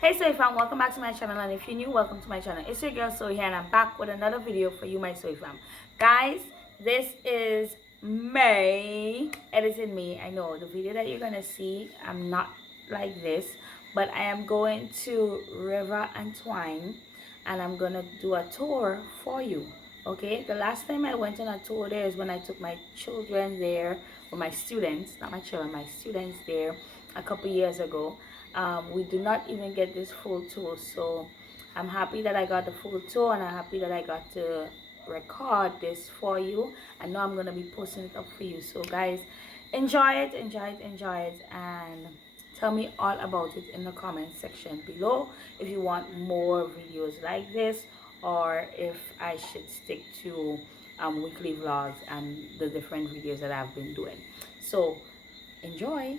Hey Soy Fam, welcome back to my channel, and if you're new, welcome to my channel. It's your girl Soy here, and I'm back with another video for you, my Soy Fam. Guys, this is May. Editing me. I know the video that you're gonna see, I'm not like this, but I am going to River Antoine, and I'm gonna do a tour for you. Okay, the last time I went on a tour there is when I took my children there, or my students, not my children, my students there a couple years ago. We do not even get this full tour, so I'm happy that I got the full tour, and I'm happy that I got to record this for you. I know I'm gonna be posting it up for you, so guys, enjoy it, and tell me all about it in the comment section below if you want more videos like this, or if I should stick to weekly vlogs and the different videos that I've been doing. So enjoy.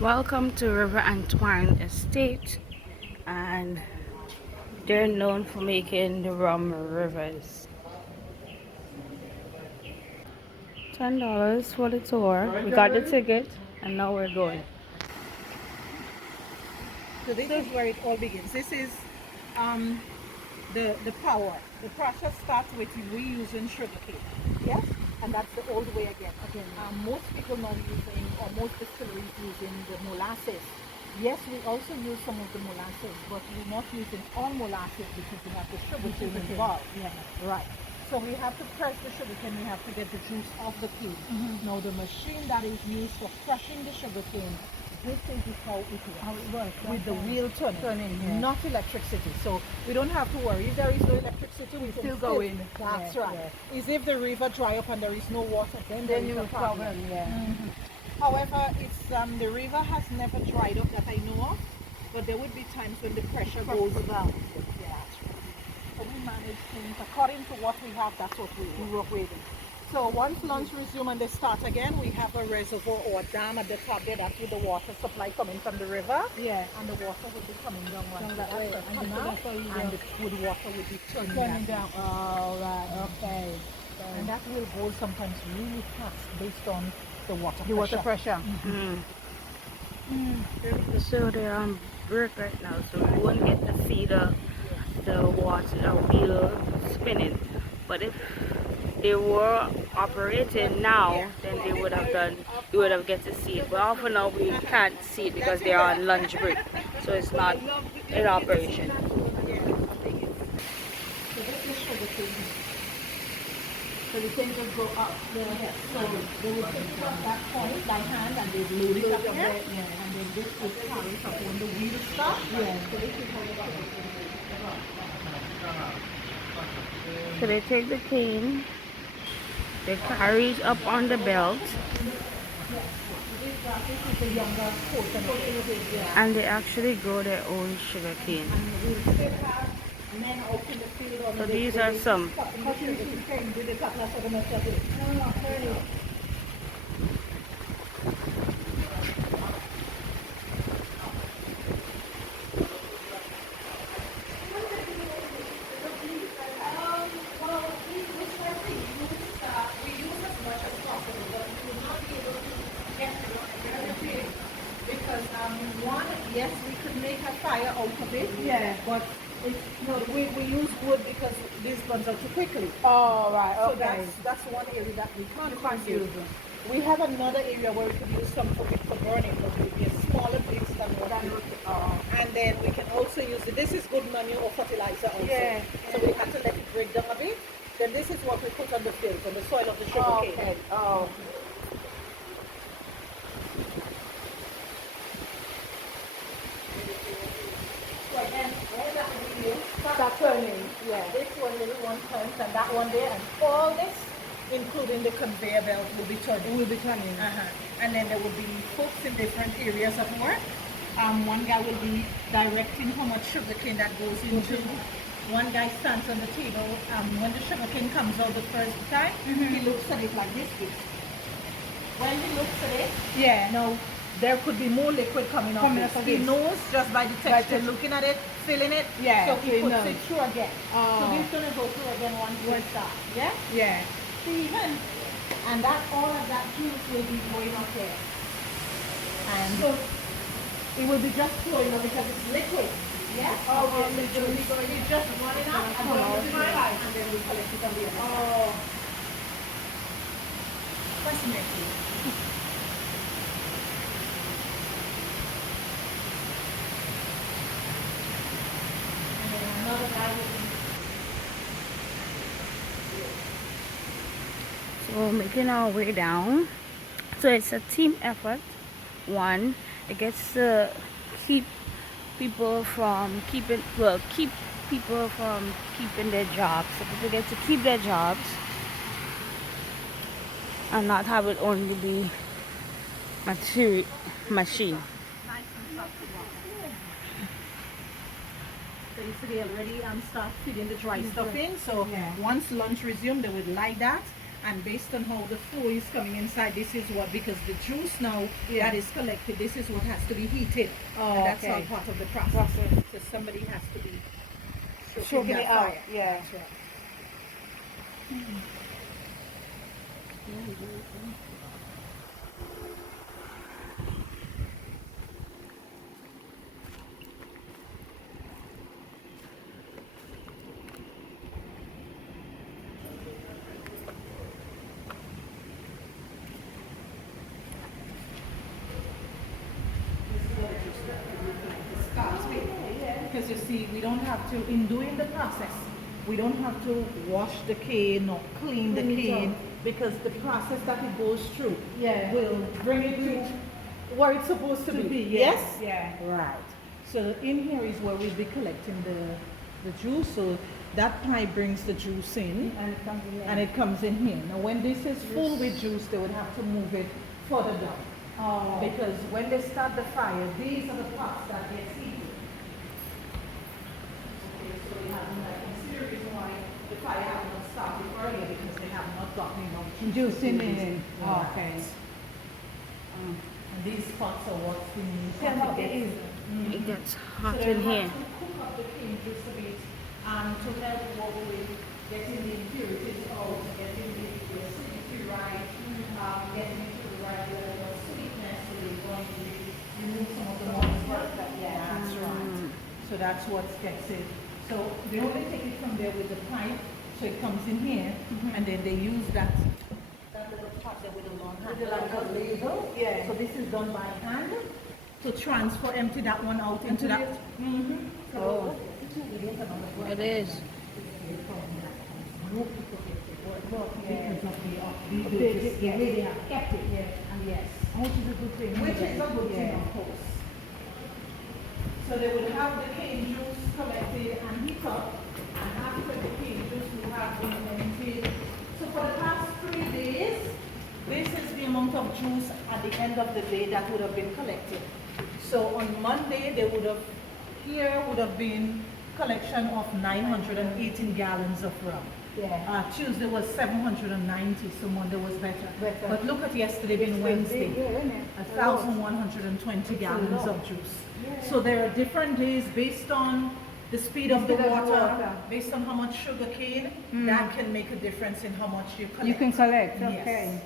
Welcome to River Antoine Estate, and they're known for making the rum rivers. $10 for the tour. We got the ticket, and now we're going. So this is where it all begins. This is the power. The process starts with reusing sugarcane. Yes, and that's the old way again. Most people now using, or most distilleries using the molasses. Yes, we also use some of the molasses, but we're not using all molasses because we have the sugarcane involved. Yeah. Right. So we have to press the sugarcane. We have to get the juice off the cane. Now the machine that is used for crushing the sugarcane, this is how it works. With the wheel turning, not electricity. So we don't have to worry. If there is no electricity, we still go in. That's right. Is if the river dry up and there is no water, then you will problem. However, it's the river has never dried up that I know of, but there would be times when the pressure goes down. Yeah. So we manage things according to what we have. That's what we work with. So once lunch resume and they start again, we have a reservoir or a dam at the top there. That's with the water supply coming from the river. Yeah. And the water will be coming down that way. And the good water will be turning down. Oh, right. Okay. And that will go sometimes really fast based on the water pressure. So they're on break right now, so we won't get to see the water, the wheel spinning. But if they were operating now, then they would have done, you would have get to see it. But for now we can't see it because they are on lunch break, so it's not in operation. So the thing will go up there. So they will take it from that point by hand and they load it up there. And then this will carry it up when the wheel stops. So this is how they do it. So they take the cane, they carry it up on the belt, and they actually grow their own sugar cane. So these are some. Yes, we could make a fire out of it. Yeah, but it's, we use wood because this burns out too quickly. Oh, right. Okay. So that's one area that we can't use. We have another area where we could use some for burning, but it would be a smaller And then we can also use it. This is good manure or fertilizer also. Yeah. So we have to let it break down a bit. Then this is what we put on the fields, on the soil of the sugar cane. Okay. Oh. So then all that we use, Start turning. Yeah. this one little one turns and that one there, and all this, including the conveyor belt, will be turning. We'll be turning. And then there will be folks in different areas of work. One guy will be directing how much sugar cane that goes into. One guy stands on the table. When the sugar cane comes out the first time, he looks at it like this. When he looks at it, Yeah. now there could be more liquid coming out. Coming out of He this. knows just by the texture, looking at it, feeling it. Yeah, So so he he puts knows. it through again. So Oh. this is gonna go through again once we start. Yeah. Yeah. Steven, and that all of that juice will be going up there. And So it will be just flowing up because it's liquid. Yeah? Oh, And it's it will be going, it's just running up and then Oh, it's okay. and then we collect it on the other side. Oh. Fascinating. And then another guy will be So making our way down. So it's a team effort. One, it gets to keep people from keeping people from keeping their jobs. So people get to keep their jobs and not have it only be machine. nice and soft to walk. So you see they already start feeding the dry stuff in. So Yeah. once lunch resumed, they would like that. And based on how the flow is coming inside, this is what, because the juice now Yeah. that is collected, this is what has to be heated. Oh, And that's all okay. part of the process. Process. So somebody has to be Choking that it out, fire. yeah. That's right. Because you see, we don't have to, in doing the process, we don't have to wash the cane or clean the Clean it cane, up. because the process that it goes through Yeah. will bring it to where it's supposed to be. Yes? Yeah. Right. So in here is where we'll be collecting the juice. So that pipe brings the juice in And it comes in there. and it comes in here. Now when this is full with juice, they would have to move it further down. Oh. Because when they start the fire, these are the pots that get heated. Okay, so we have like a serious why the fire have not started earlier, because they have not gotten enough Juice in to it. use. Oh, okay. And these pots are what's being used. Yeah, to no, get- it is. Mhm. It gets So hot they in have here. to cook up the cane just a bit to help what with getting the impurities out, getting the acidity right, getting it to the right level of sweetness, so they're going to remove some of the moisture. Yeah, that's right. So that's what gets it. So they only take it from there with the pipe, so it comes in here, and then they use that little pot there with a long handle. With like a ladle. Yeah. So this is done by hand to transfer, empty that one out into that. Oh. It is. The way they have kept it, and yes. Which is a good thing. Which is a good thing, Yeah. of course. So they will have the cane juice collected and heat up, and after the cane juice will have been emptied. So for the past 3 days, this is the amount of juice at the end of the day that would have been collected. So on Monday, here would have been collection of 918 gallons of rum. Yeah. Tuesday was 790, so Monday was better. Better. But look at yesterday being Wednesday. Yeah, isn't it? 1,120 gallons lot. of juice. So there are different days based on the speed of the speed of the water, water. based on how much sugar cane, that can make a difference in how much you collect. You can collect, Yes. okay.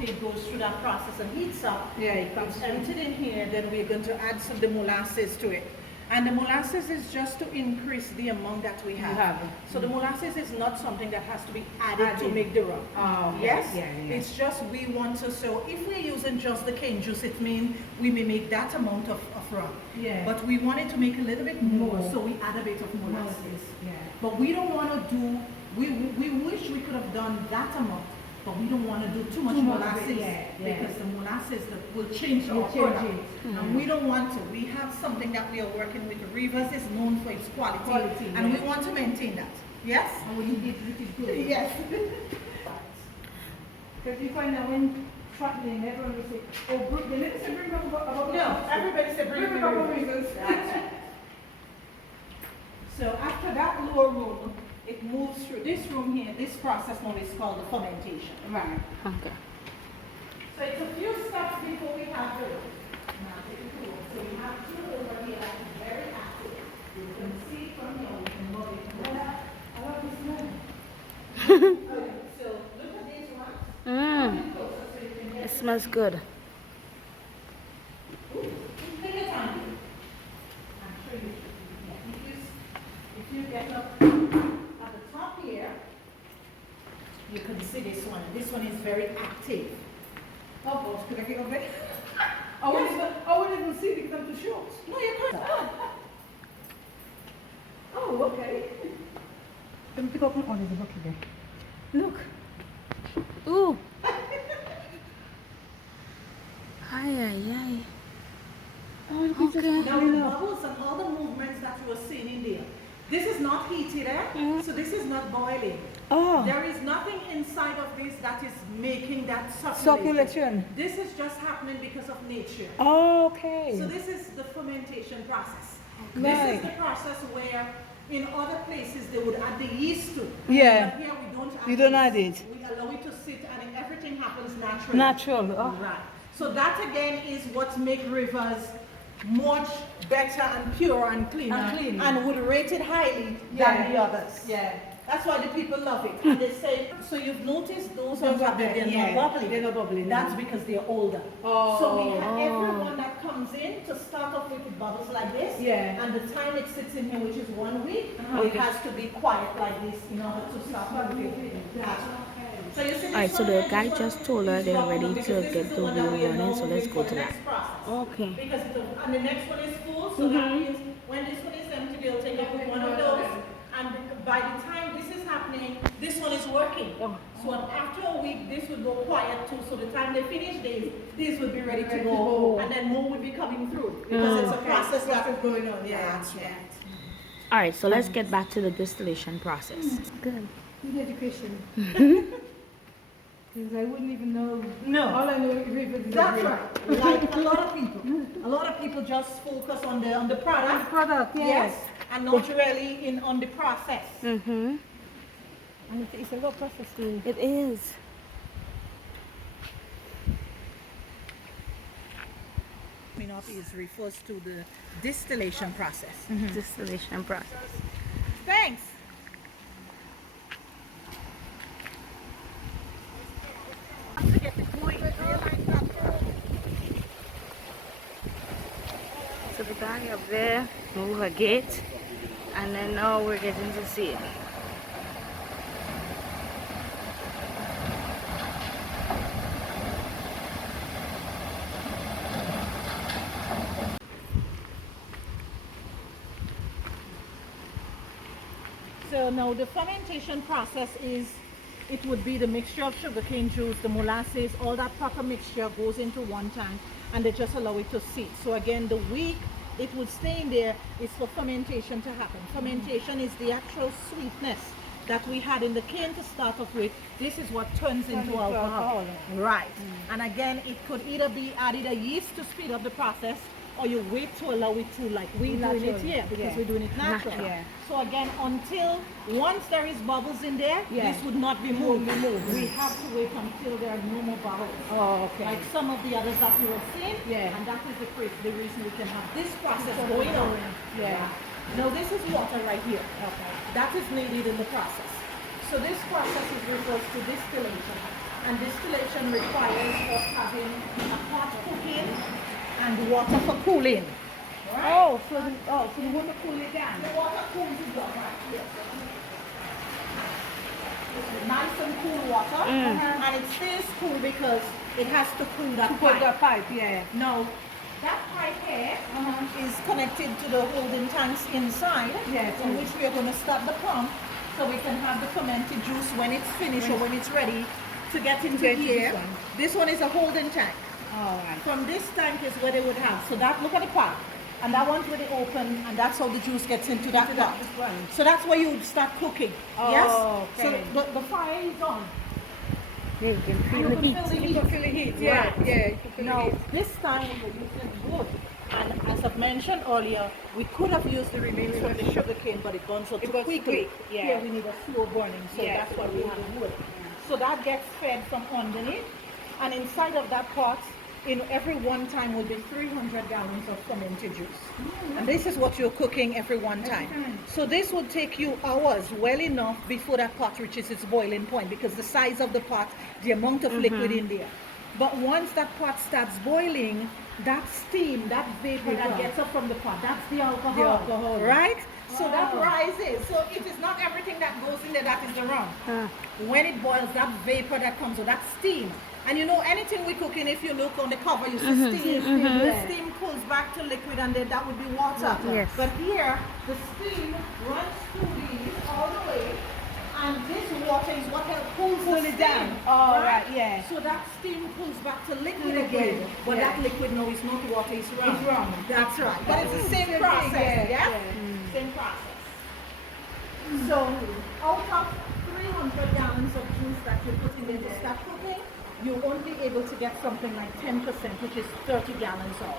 It goes through that process and heats up. Yeah, it comes It's emptied in here, then we're going to add some of the molasses to it. And the molasses is just to increase the amount that we have. So the molasses is not something that has to be added to make the rum. Oh, okay. Yes? Yeah. It's just we want to, so if we're using just the cane juice, it means we may make that amount of rum. Yeah. But we wanted to make a little bit more, so we add a bit of molasses. Yeah. But we don't want to do, we wish we could have done that amount, but we don't want to do too much molasses because the molasses will change our product. And we don't want to. We have something that we are working with. Rivers is known for its quality and we want to maintain that. Yes? And we need it good. Yes. Because you find that when traveling, everyone will say, oh, they never say bring up about No, everybody said bring about reasons. So after that lower room, it moves through this room here. This process now is called the fermentation. Right. Okay. So it's a few steps before we have the so we have two over here that is very active. You can see from here, we can move it. I love this smell. So look at these ones. Mm. Closer so you can get It smells good. take your time. I'm sure you should. If you get up at the top here, you can see this one. This one is very active. Oh, boss, could I get over it? I wouldn't even see it come to short. No, you can't. Oh, okay. Let me pick up there's a book again. Look. Ooh. Ay. Oh, look at Okay. Now the bubbles and all the movements that you are seeing in there, this is not heated, so this is not boiling. Oh. There is nothing inside of this that is making that Circulation. This is just happening because of nature. Oh, okay. So this is the fermentation process. Right. This is the process where in other places they would add the yeast to. Yeah. But here we don't add You don't yeast. add it. We allow it to sit and everything happens naturally. Natural. Oh. Right. So that again is what makes rivers much better and pure and cleaner And clean. and would rate it highly Yeah. than the others. Yeah. That's why the people love it. And they say, so you've noticed those on top there, they're not bubbly. They're not bubbly. That's because they're older. Oh. So we have everyone that comes in to start off with bubbles like this. Yeah. And the time it sits in here, which is 1 week, it has to be quiet like this in order to start moving. So you see Alright, this so one the and guy this one just told her is they're bubbly ready because to this get is the the one that wheel we are running, so now let's moving go for to the that. next process. Okay. Because and the next one is full, so that means when this one is empty, they'll take up one of those. And by the time this is happening, this one is working. So after a week, this will go quiet too. So the time they finish these will be ready to go. And then more will be coming through. Because it's a process that is going on. Yeah, that's right. Alright, so let's get back to the distillation process. Good. Good education. Because I wouldn't even know. No. All I know is rivers. is That's a river. right. Like a lot of people just focus on the product. Product, Yes. And not really on the process. Mm-hmm. And it's a lot of process too. It is. Coming up is refers to the distillation process. Distillation process. Thanks. So the guy up there moved a gate, and then now we're getting to see it. So now the fermentation process is, it would be the mixture of sugarcane juice, the molasses, all that proper mixture goes into one tank and they just allow it to sit. So again, the week it would stay in there is for fermentation to happen. Fermentation is the actual sweetness that we had in the cane to start off with. This is what turns into alcohol. Right. And again, it could either be added a yeast to speed up the process, or you wait to allow it to, like we're doing it here, because we're doing it natural. Yeah. So again, until once there is bubbles in there, this would not be moved. We have to wait until there are no more bubbles. Oh, okay. Like some of the others that you were seeing. Yeah. And that is the reason we can have this process going on. Yeah. Now this is water right here. Okay. That is needed in the process. So this process is referred to distillation. And distillation requires us having a hot cooking and water for cooling. Right? Oh, so you want to cool it down. The water cools it down, right? Yes. Nice and cool water, and it stays cool because it has to cool that Put pipe. the pipe, yeah. Now, that pipe here is connected to the holding tanks inside, Yes. in which we are going to start the pump so we can have the fermented juice when it's finished or when it's ready to get into here. This one is a holding tank. All right. From this tank is where they would have. So that, look at the pipe. And that one's where they open, and that's how the juice gets into that pot. So that's where you would start cooking. Yes? Okay. So the fire is on. Yeah, you can feel You the can heat. feel the You heat. can feel the heat, yeah. Right. Yeah, you can feel the Now, heat. this time we were using wood. And as I've mentioned earlier, we could have used the remains from the sugar cane, but it burns out too burns quickly. quick, yeah. Here we need a slow burning, so Yeah, that's why we have the wood. So that gets fed from underneath. And inside of that pot, every one time will be 300 gallons of fermented juice. And this is what you're cooking every one time. So this would take you hours, well enough before that pot reaches its boiling point, because the size of the pot, the amount of liquid in there. But once that pot starts boiling, that steam, that vapor that gets up from the pot, that's the alcohol. The alcohol. Right? So that rises. So it is not everything that goes in there that is the rum. When it boils, that vapor that comes out, that steam. And you know, anything we cook in, if you look on the cover, you see steam. The steam cools back to liquid, and then that would be water. Yes. But here, the steam runs through these all the way, and this water is what helps pull it down. Oh, right, yeah. So that steam pulls back to liquid again. But that liquid, no, it's not water, it's rum. It's rum. That's right. But it's the same Same process, thing, yeah? yeah. Same process. So, out of 300 gallons of juice that you're putting in to start cooking, you're only able to get something like 10%, which is 30 gallons out.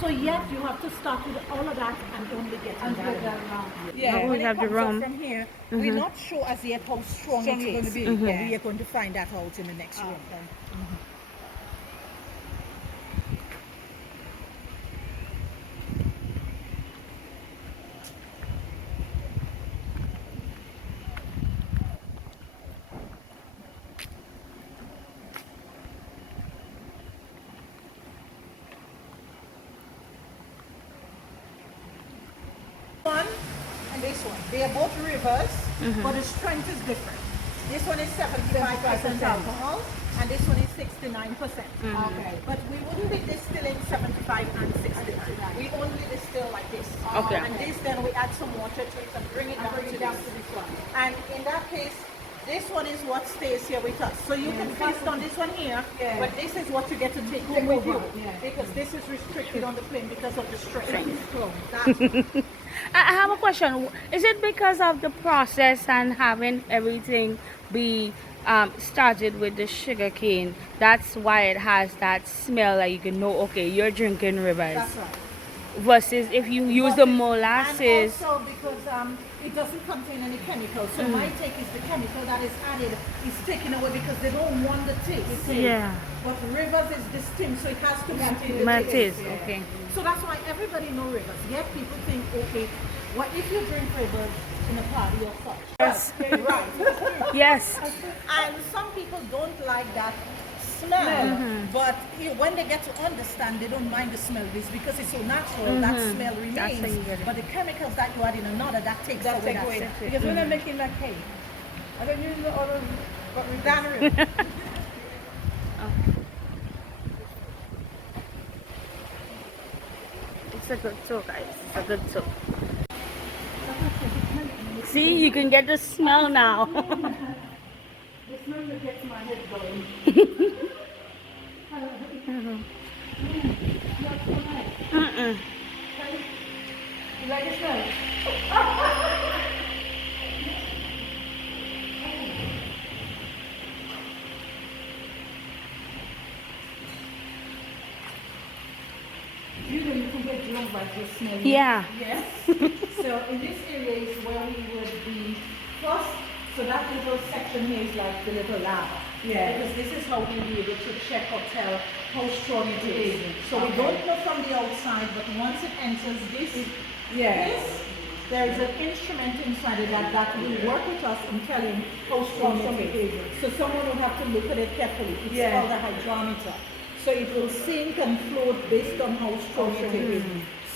So yet you have to start with all of that and only get that rum. Yeah. Now, We when have it the comes up rum. from here, we're not sure as yet how strong Strong it it's is. gonna be, But yeah. we are going to find that out in the next room. One and this one. They are both rivers, but the strength is different. This one is 75% alcohol, and this one is 69%. Okay. But we wouldn't be distilling 75 and 69. We only distill like this. Okay. And this, then we add some water to it and bring it down to this one. And in that case, this one is what stays here with us. So you can feast on this one here, but this is what you get to take home with you. Because this is restricted on the plane because of the strength. That's I have a question. Is it because of the process and having everything be started with the sugar cane? That's why it has that smell that you can know, okay, you're drinking rivers. That's right. Versus if you use the molasses. And also because it doesn't contain any chemicals. So my take is the chemical that is added is taken away because they don't want the taste. Yeah. But rivers is distinct, so it has to contain the My taste. taste, okay. So that's why everybody know rivers. Yet people think, okay, what if you drink rivers in a party or such? Yes. Right. Yes. And some people don't like that smell, but when they get to understand, they don't mind the smell. It's because it's so natural, that smell That's remains. how you get it. But the chemicals that you add in another, that takes away that scent. Because when I'm making that cake, I don't use the other, but we That It's a good soap, guys. It's a good soap. See, you can get the smell now. the smell that gets my head going. You like the smell? Usually you can get drunk by just smelling. Yeah. Yes. So in this area is where we would be first. So that little section here is like the little lab. Yeah. Because this is how we'll be able to check or tell how strong it is. So we don't know from the outside, but once it enters this, there is an instrument inside of that will work with us in telling how strong it is. So someone will have to look at it carefully. It's called a hydrometer. So it will sink and float based on how strong it is.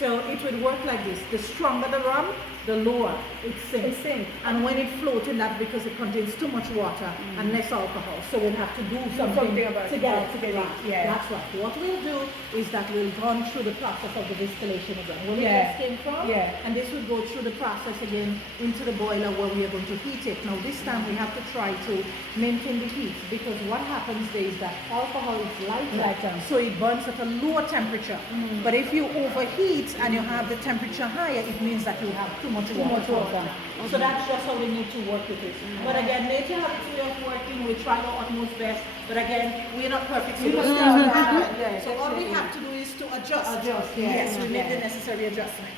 So it would work like this. The stronger the rum, the lower it sinks. And when it floats in that, because it contains too much water and less alcohol. So we'll have to do something about to get it. it. Right. Yeah. That's right. What we'll do is that we'll run through the process of the distillation again. Where Yeah. this came from. Yeah. And this will go through the process again into the boiler where we are going to heat it. Now this time we have to try to maintain the heat, because what happens there is that alcohol is lighter. So it burns at a lower temperature. But if you overheat and you have the temperature higher, it means that you have too much water. So that's just how we need to work with it. But again, nature has its way of working. We try our utmost best. But again, we're not perfect. So, so all we have to do is to adjust. Yes, we make the necessary adjustment.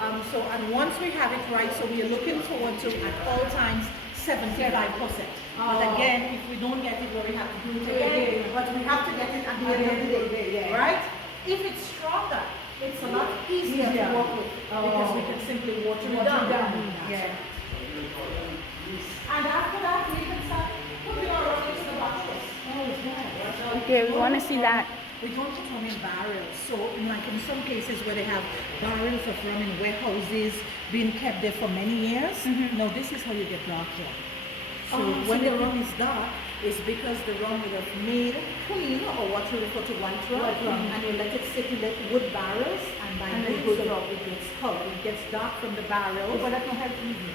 And once we have it right, so we are looking forward to at all times 75%. But again, if we don't get it, well, we have to do it again. But we have to get it at the end of the day, right? If it's stronger, it's a lot easier to work with, because we can simply water it down. Yeah. And after that, we can start putting our rum into the bottles. Okay, we want to see that. We don't put rum in barrels. So, like in some cases where they have barrels of rum in warehouses being kept there for many years, now this is how you get dark rum. So when the rum is dark, it's because the rum would have made clean, or what we refer to white rum, and you let it sit in the wood barrels, and by then it gets colored. It gets dark from the barrel. But that can help easily.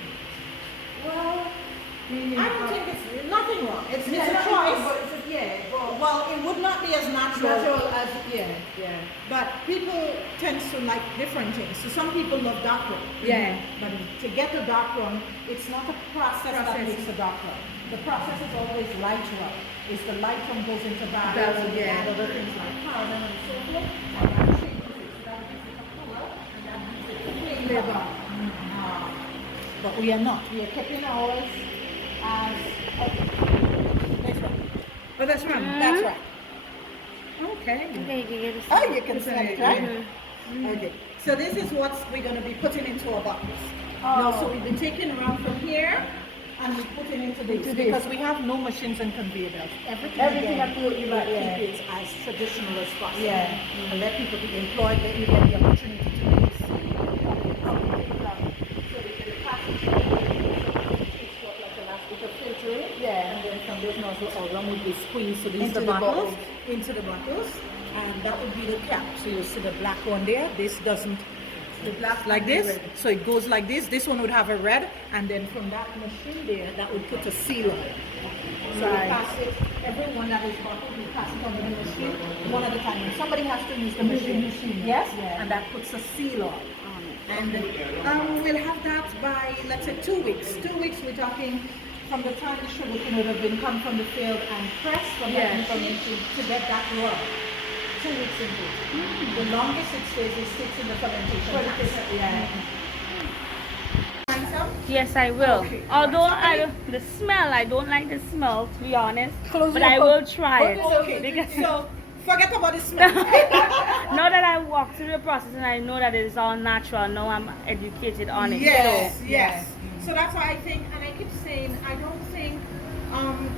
Well, I don't think it's nothing wrong. It's a choice. Well, it would not be as natural as But people tend to like different things. So some people love dark rum. But to get a dark rum, it's not a process that makes a dark rum. The process is always light rum. It's the light rum goes into barrels and add other things like caramel and so forth. And that changes it. So that gives it a color, and that gives it a flavor. But we are not. We are keeping ours as this one. Oh, that's rum. That's right. Okay. Okay, you can get it. Oh, you can smell it, right? Okay. So this is what we're going to be putting into our bottles. Now, so we've been taking rum from here and we're putting into this, because we have no machines and conveyor belts. Everything absolutely right. Keep it as traditional as possible. And let people be employed, let you get the opportunity to do this. So we can pass it through like a last bit of filtering. And then from this nozzle, our rum will be squeezed. So these are the bottles, into the bottles. And that would be the cap. So you'll see the black one there. This doesn't. The black like this, so it goes like this. This one would have a red, and then from that machine there, that would put a seal on it. So we pass it, everyone that is bottled, we pass it under the machine one at a time. And somebody has to use the machine. Yes? And that puts a seal on. And we'll have that by, let's say, 2 weeks. 2 weeks, we're talking from the time the sugar cane would have been come from the field and pressed from that machine to get that rum. 2 weeks into it. The longest it stays is 6 in the fermentation. Yes, I will. Okay. Although the smell, I don't like the smell, to be honest. But I will try it. Okay. Because So forget about the smell. now that I walk through the process and I know that it is all natural, now I'm educated on it. Yes. So that's why I think, and I keep saying, I don't think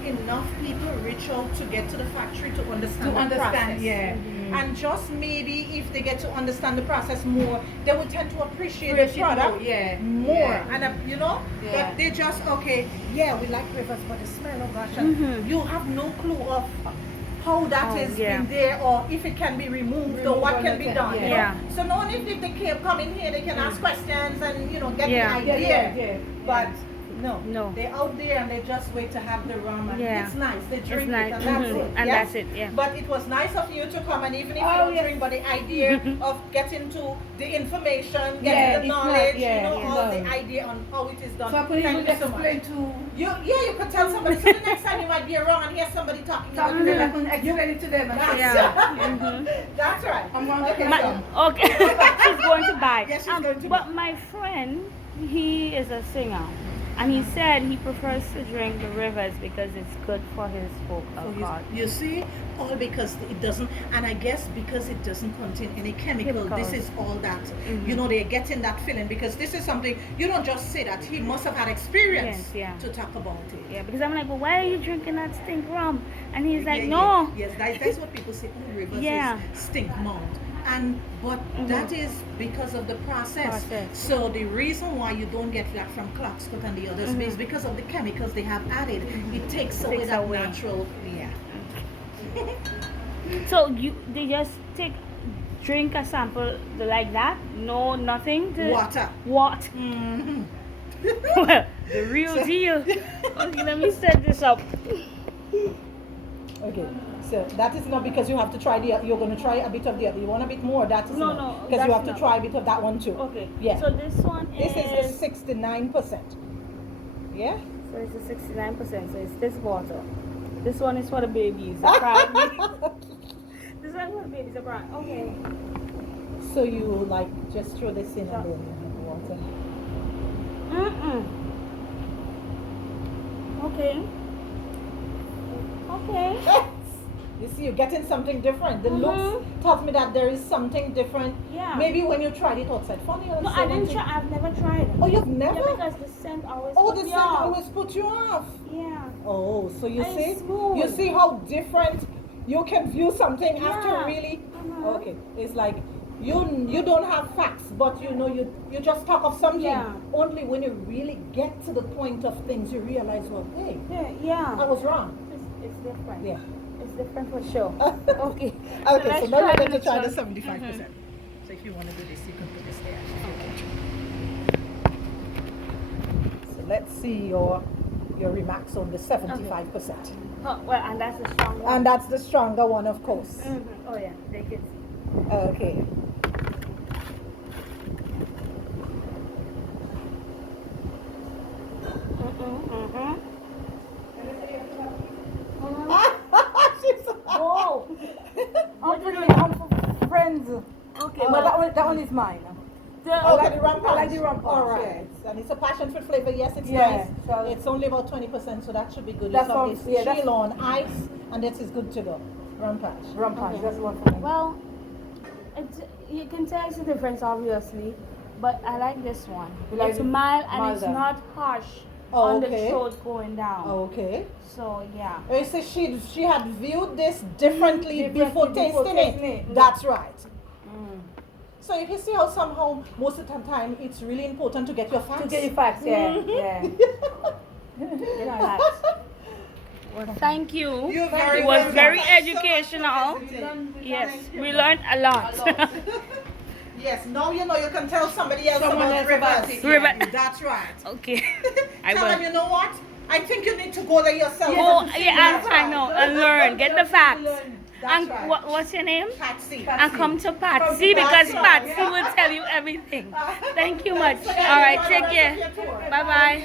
enough people reach out to get to the factory to understand the process. And just maybe if they get to understand the process more, they will tend to appreciate the product more. And you know, but they just, we like Rivers, but the smell, oh gosh, and you have no clue of how that is in there, or if it can be removed, or what can be done. You know? So no one, if they come in here, they can ask questions and get the idea. But no, they're out there and they just wait to have the rum, and it's nice. They drink it, and that's it. And that's it. But it was nice of you to come, and even if you don't drink, but the idea of getting to the information, getting the knowledge, all the idea on how it is done. So I could even Thank you so much. explain to You could tell somebody. So the next time you might be around and hear somebody talking. I can explain it to them. That's right. I'm going to Okay, she's going to buy. Yes, she's going to buy. But my friend, he is a singer. And he said he prefers to drink the Rivers because it's good for his vocal cords. You see, all because it doesn't, and I guess because it doesn't contain any chemical. This is all that, they're getting that feeling, because this is something, you don't just say that. He must have had experience to talk about it. Yeah, because I'm like, well, why are you drinking that stink rum? And he's like, no. Yes, that's what people say. Oh, Rivers is stink mouth. But that is because of the process. So the reason why you don't get that from Clarkscourt and the others is because of the chemicals they have added. It takes away that natural. Yeah. So they just drink a sample like that? No, nothing? Water. What? Well, the real deal. Okay, let me set this up. Okay, so that is not because you have to try you're going to try a bit of the other. You want a bit more? That is No, because you have to try a bit of that one too. Okay. Yeah. So this one This is the 69%. Yeah. So it's the 69%. So it's this bottle. This one is for the babies. The crying babies. This one is for the babies. The crying. Okay. So you like just throw this in and then you have the water. Okay. Okay. You see, you're getting something different. The looks tells me that there is something different. Yeah. Maybe when you tried it outside. Funny. No, I didn't try. I've never tried it. Oh, you've never? Yeah, because the scent always. Oh, puts the me scent off. always put you off. Yeah. Oh, so you And see, it's smooth. you see how different you can view something after Yeah. really. Okay, it's like you don't have facts, but you know you just talk of something. Yeah. Only when you really get to the point of things, you realize, well, hey, Yeah. I was wrong. It's different. Yeah. It's different for sure. Okay. Okay, so now we're going to this try the one. 75%. So if you want to do this, you can put this there. So let's see your remarks on the 75%. Oh, well, and that's the strong one. And that's the stronger one, of course. Oh yeah, they can see. Okay. Whoa. I'm for friends. Okay, Well, that one is mine. Okay, the rum punch. I like the rum punch, All right. yes. And it's a passion fruit flavor. Yes, it's Yeah, nice. so- It's only about 20%, so that should be good. That's You saw all- this yeah, that's- chill on ice, and that is good to go. Rum punch. Rum punch. That's one for me. well, you can tell it's a difference, obviously, but I like this one. You like It's it mild and it's milder. not harsh Oh, on the okay. throat going down. Okay. So yeah. You see, she had viewed this differently before tasting it. That's right. So you can see how somehow most of the time it's really important to get your facts. To get your facts, yeah. Yeah. Get our facts. Well, thank you. You're very It was welcome. very Thanks so much for educational. visiting. Yes, we learned a lot. Yes, now you know you can tell somebody else Someone about else Rivers. about it. River. That's right. Okay. I Tell them, will. you know what? I think you need to go there yourself. Oh, yeah, I know. And learn. Get the facts. That's And right. what's your name? Patsy. And come to Patsy because Patsy will tell you everything. Thank you much. All right, take care. Bye bye.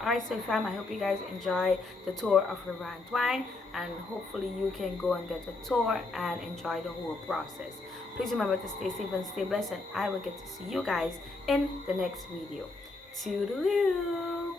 Alright, Soy Fam, I hope you guys enjoy the tour of River Antoine, and hopefully you can go and get a tour and enjoy the whole process. Please remember to stay safe and stay blessed, and I will get to see you guys in the next video. Toodaloo!